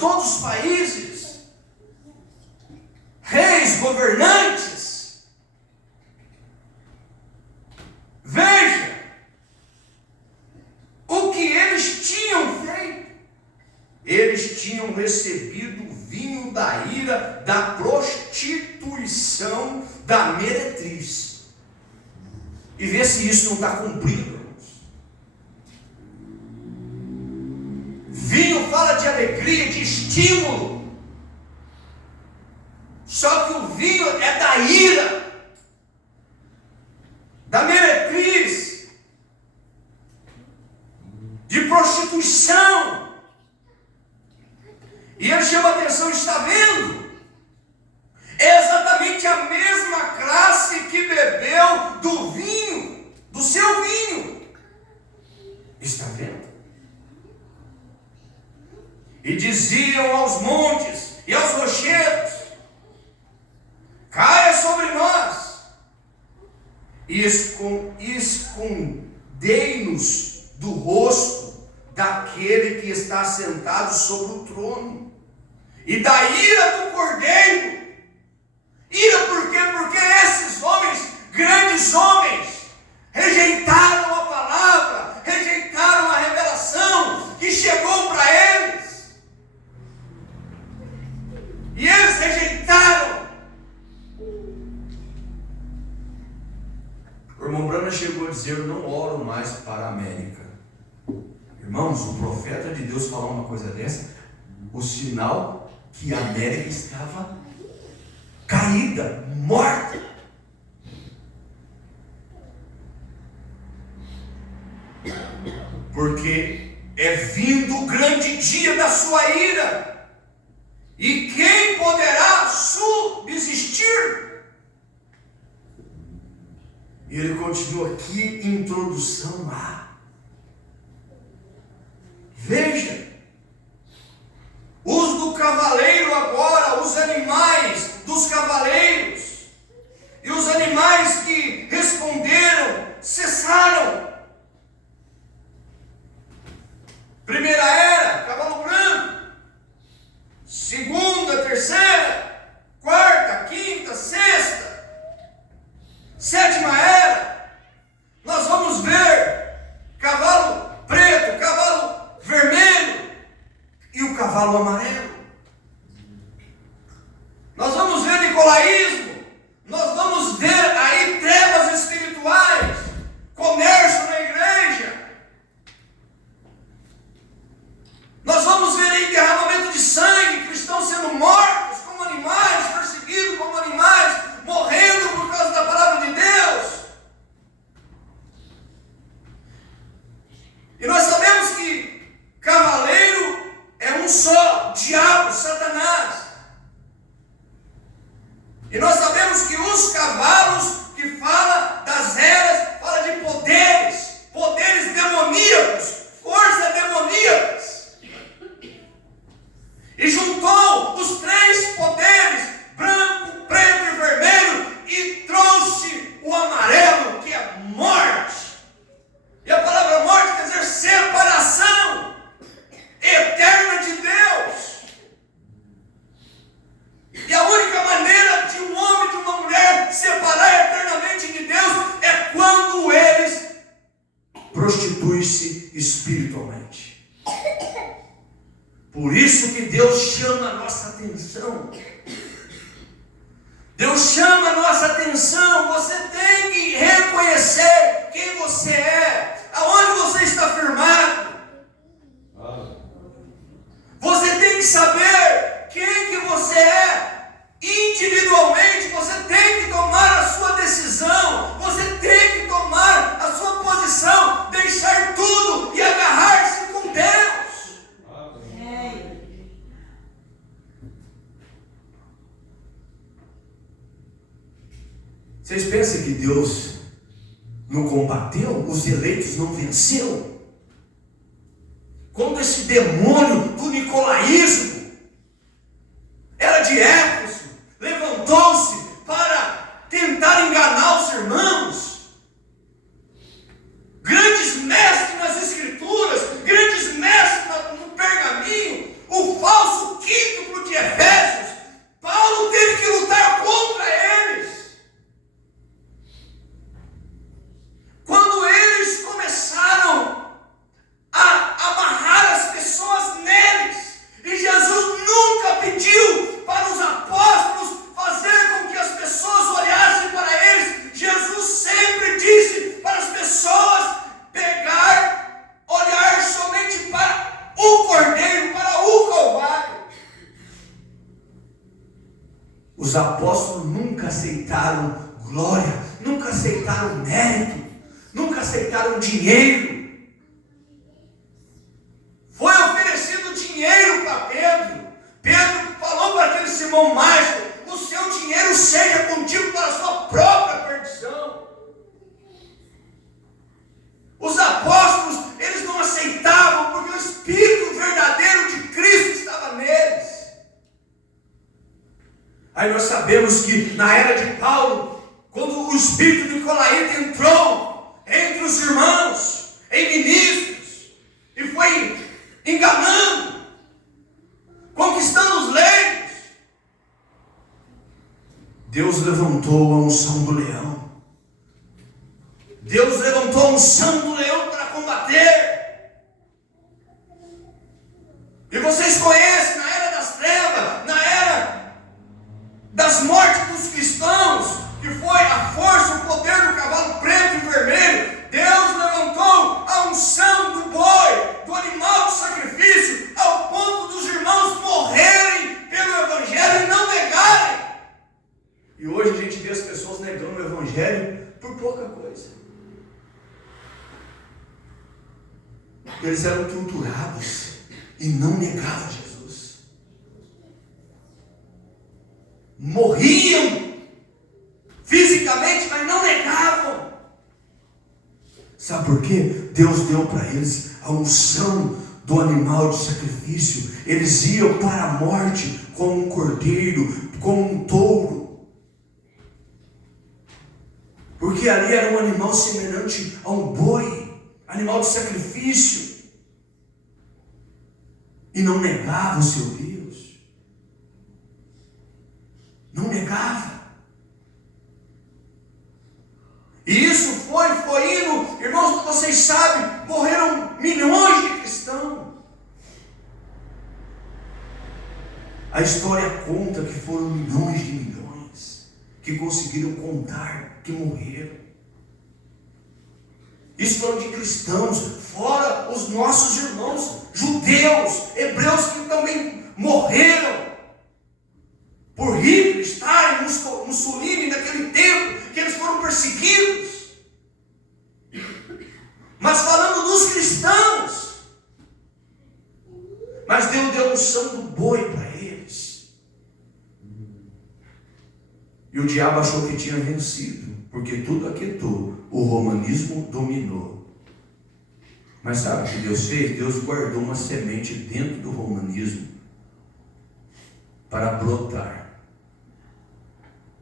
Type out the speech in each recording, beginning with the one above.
todos os países, reis, governantes. Veja o que eles tinham feito. Eles tinham recebido o vinho da ira, da prostituição, da meretriz. E vê se isso não está cumprido, irmãos. Vinho fala de alegria, de estímulo. Só que o vinho é da ira, da meretriz, de prostituição. E ele chama a atenção, está vendo? É exatamente a mesma classe que bebeu do vinho, do seu vinho. Está vendo? E diziam aos montes e aos rochedos: caia sobre nós, e escondei-nos do rosto daquele que está sentado sobre o trono, e da ira do cordeiro. Ira por quê? Porque esses homens, grandes homens, rejeitaram a palavra, rejeitaram a revelação que chegou para eles. E eles rejeitaram. O irmão Branham chegou a dizer: eu não oro mais para a América. Irmãos, o profeta de Deus falar uma coisa dessa, o sinal que a América estava caída, morta. Porque é vindo o grande dia da sua ira, e quem poderá subsistir? E ele continua aqui, introdução lá. Veja, os do cavaleiro agora, os animais dos cavaleiros, e os animais que responderam, cessaram. Primeira era, cavalo branco. Segunda, terceira, quarta, quinta, sexta. Sétima era, nós vamos ver cavalo preto, cavalo vermelho e o cavalo amarelo. Nós vamos ver nicolaísmo, nós vamos ver aí trevas espirituais, comércio na igreja. Nós vamos ver aí derramamento de sangue, cristãos sendo mortos como animais, perseguidos como animais, morrendo por causa da palavra de Deus. E nós sabemos que cavaleiro é um só, diabo, Satanás. E nós sabemos que os cavalos que fala das eras, fala de poderes, poderes demoníacos, forças demoníacas. E juntou os três poderes, branco, preto e vermelho, e trouxe o amarelo, que é morte. E a palavra morte quer dizer separação eterna de Deus. E a única maneira de um homem e de uma mulher separar eternamente de Deus é quando eles prostituem-se espiritualmente. Por isso que Deus chama a nossa atenção. Deus chama a nossa atenção. Você tem que reconhecer quem você é, aonde você está firmado. Você tem que saber quem que você é. Individualmente, você tem que tomar a sua decisão. Você tem que tomar a sua posição, deixar tudo e agarrar-se com Deus. Vocês pensam que Deus não combateu? Os eleitos não venceram? Quando esse demônio do nicolaísmo era de Éfeso, levantou-se para tentar enganar os irmãos, grandes mestres nas escrituras, grandes mestres no pergaminho, o falso Os apóstolos nunca aceitaram glória, nunca aceitaram mérito, nunca aceitaram dinheiro. Foi oferecido dinheiro para Pedro. Pedro falou para aquele Simão mágico: o seu dinheiro seja contigo para a sua própria perdição. Os apóstolos, eles não aceitavam, porque o Espírito verdadeiro de Cristo estava neles. Aí nós sabemos que na era de Paulo, quando o espírito nicolaíta entrou entre os irmãos, em ministros, e foi enganando, conquistando os leigos, Deus levantou a unção do leão. Deus levantou a unção do leão para combater. E vocês conhecem, na era das trevas, na era das mortes dos cristãos, que foi a força, o poder do cavalo preto e vermelho, Deus levantou a unção do boi, do animal de sacrifício, ao ponto dos irmãos morrerem pelo Evangelho e não negarem. E hoje a gente vê as pessoas negando o Evangelho por pouca coisa. Eles eram torturados e não negavam Jesus. Morriam fisicamente, mas não negavam. Sabe por quê? Deus deu para eles a unção do animal de sacrifício. Eles iam para a morte como um cordeiro, como um touro. Porque ali era um animal semelhante a um boi, animal de sacrifício. E não negava o seu Deus. Não negava. E isso foi indo, irmãos, vocês sabem, morreram milhões de cristãos. A história conta que foram milhões de milhões que conseguiram contar que morreram. Isso foram de cristãos, fora os nossos irmãos, judeus, hebreus que também morreram por Hitler, Stalin, Mussolini, naquele tempo que eles foram perseguidos. Mas falando dos cristãos, mas Deus deu a unção do boi para eles. E o diabo achou que tinha vencido, porque tudo aquietou, o romanismo dominou. Mas sabe o que Deus fez? Deus guardou uma semente dentro do romanismo para brotar.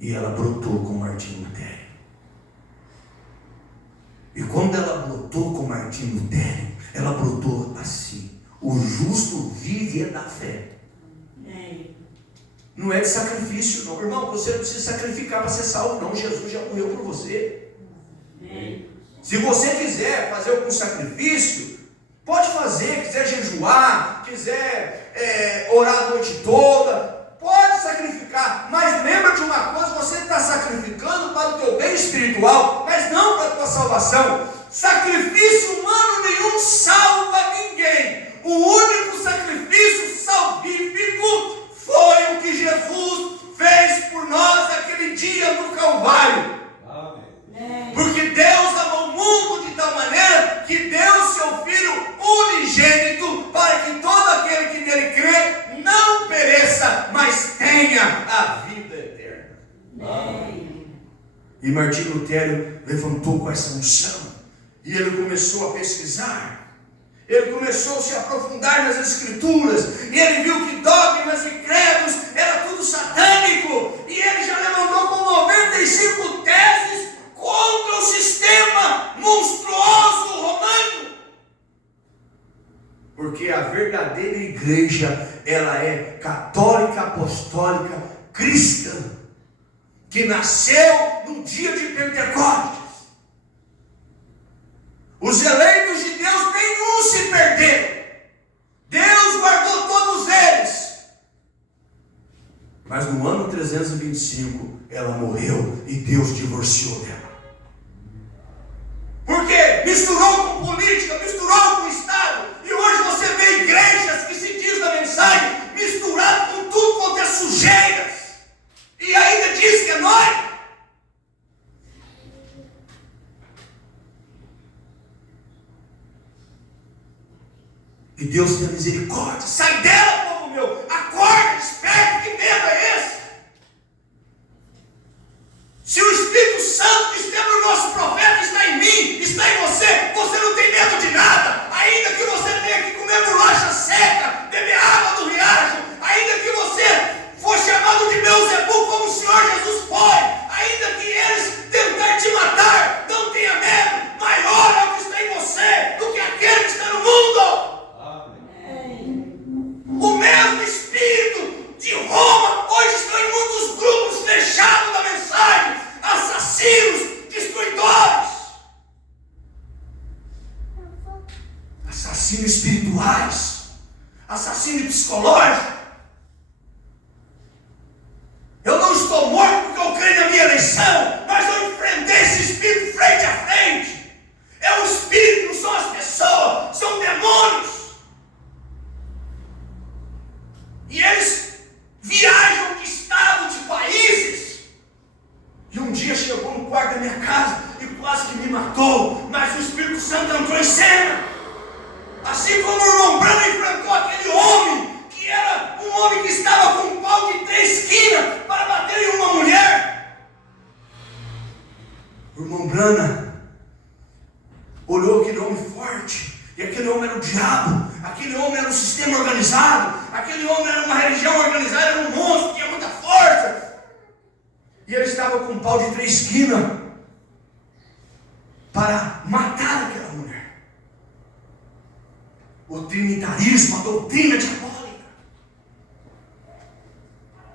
E ela brotou com Martinho Lutero. E quando ela brotou com Martinho Lutero, ela brotou assim: o justo vive é da fé. Não é de sacrifício, não. Irmão, você não precisa sacrificar para ser salvo, não. Jesus já morreu por você. Se você quiser fazer algum sacrifício, pode fazer. Quiser jejuar, quiser orar a noite toda, pode sacrificar. Mas lembra de uma coisa: você está sacrificando para o teu bem espiritual, mas não para a tua salvação. Sacrifício humano nenhum salva ninguém. O único sacrifício salvífico foi o que Jesus fez por nós aquele dia no Calvário. Amém. Porque Deus amou o mundo de tal maneira que deu seu Filho unigênito para que todo aquele que nele crê não pereça, mas tenha a vida eterna. Amém. E Martinho Lutero levantou com essa unção e ele começou a pesquisar. Ele começou a se aprofundar nas Escrituras, e ele viu que dogmas e credos era tudo satânico, e ele já levantou com 95 teses contra o sistema monstruoso romano. Porque a verdadeira igreja, ela é católica, apostólica, cristã, que nasceu no dia de Pentecostes. Os eleitos de Deus, nenhum se perderam. Deus guardou todos eles. Mas no ano 325, ela morreu e Deus divorciou dela. Por quê? Misturou com política, misturou com Estado. E hoje você vê igrejas que se diz da mensagem misturado com tudo quanto é sujeiras. E E Deus tenha misericórdia. Sai dela, povo meu. Acorda, desperta. Que medo é esse? Se o Espírito Santo que esteve no nosso profeta está em mim, está em você, você não tem medo de nada. Ainda que você tenha que comer bolacha seca, beber água do riacho, ainda que você for chamado de Beelzebul como o Senhor Jesus foi, ainda que eles tentarem te matar, não tenha medo. Maior é o que está em você do que aquele que está no mundo. O mesmo Espírito de Roma hoje está em muitos grupos fechados da mensagem, assassinos, destruidores, assassinos espirituais, assassinos psicológicos. Eu não estou morto porque eu creio na minha eleição, mas eu enfrentei esse espírito frente a frente. É o espírito, não são as pessoas, são demônios. E eles viajam de estado, de países. E um dia chegou no quarto da minha casa e quase que me matou, mas o Espírito Santo entrou em cena. Assim como o irmão Branham enfrentou aquele homem, que era um homem que estava com um pau de 3 esquinas para bater em uma mulher. O irmão Branham olhou aquele homem forte, e aquele homem era o diabo, aquele homem era um sistema organizado, aquele homem era uma religião organizada, era um monstro, tinha muita força. E ele estava com um pau de 3 esquinas para matar aquela mulher. O trinitarismo, a doutrina diabólica.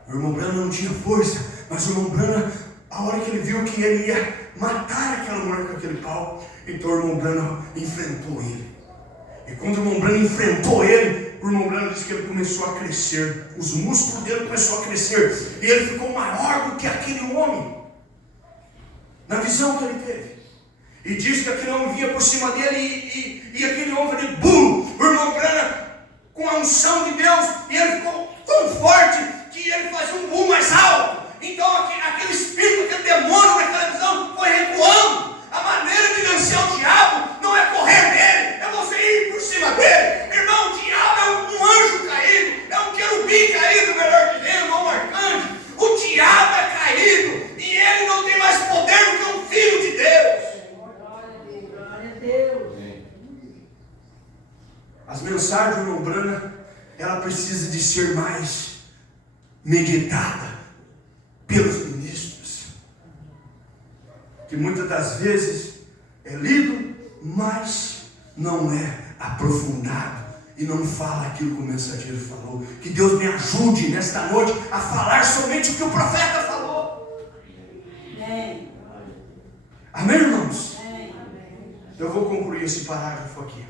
O irmão Branham não tinha força, mas o irmão Branham, a hora que ele viu que ele ia matar aquela mulher com aquele pau, então o irmão Branham enfrentou ele. E quando o irmão Branham enfrentou ele, o irmão Branham disse que ele começou a crescer. Os músculos dele começaram a crescer. E ele ficou maior do que aquele homem. Na visão que ele teve. E disse que aquele homem vinha por cima dele e aquele homem falou, bum! O irmão Branham, com a unção de Deus, e ele ficou tão forte que ele fazia um boom mais alto. Então aquele espírito, aquele demônio naquela visão foi recuando. A maneira de vencer o diabo não é correr dele, é você ir por cima dele. Irmão, o diabo é um anjo caído, é um querubim caído, melhor dizendo, ou um arcanjo. O diabo é caído e ele não tem mais poder do que um filho de Deus. Glória a Deus. As mensagens do irmão Branham, ela precisa de ser mais meditada pelos ministros, que muitas das vezes é lido, mas não é aprofundado e não fala aquilo que o mensageiro falou. Que Deus me ajude nesta noite a falar somente o que o profeta falou. Amém, irmãos? Eu vou concluir esse parágrafo aqui.